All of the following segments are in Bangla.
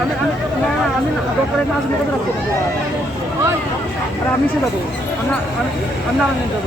আমি আমি, না, আমি দরকারে না আসব কোথায় রাখব। আর আমি সে যাব আমরা আমি নারায়ণ যাব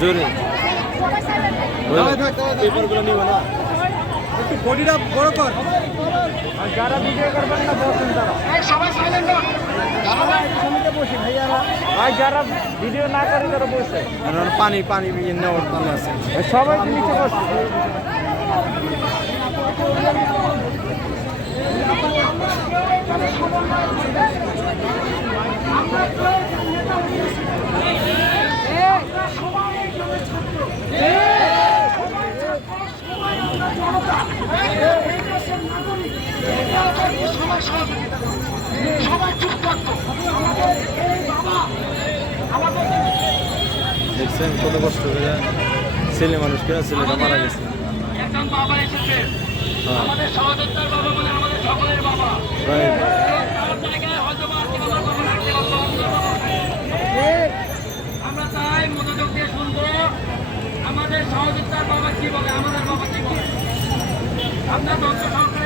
জোরে। পেপারগুলো নিব না। একটু বডিটা বড় কর। আর যারা ভিডিও করবেন না বসেন তারা। সমিতি বসে ভাইয়ারা। ভাই যারা ভিডিও না করে তারা বসে। কারণ পানি পানি নেওয়ার তালে আছে। সবাই নিচে বসে। দেখছেন কত কষ্ট করে ছেলে মানুষ কেনা ছেলেটা মারা গেছে। একজন বাবা এসেছে। হ্যাঁ। আমাদের সহযোদ্ধার বাবা মানে আমাদের সকলের বাবা। বাবা বাবা। আমরা তাই মনোযোগ দিয়ে শুনব। আমাদের সহযোদ্ধার বাবা কি বলে? আমাদের বাবা কি বলে আপনার দক্ষ সহকারে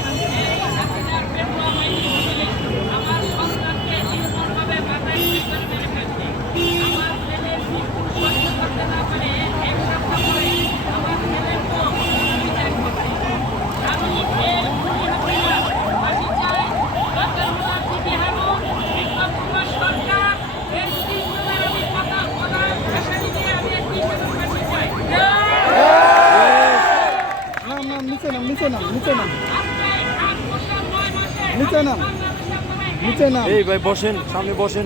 নিচে নাম। নিচে নাম। এই ভাই বসেন সামনে বসেন।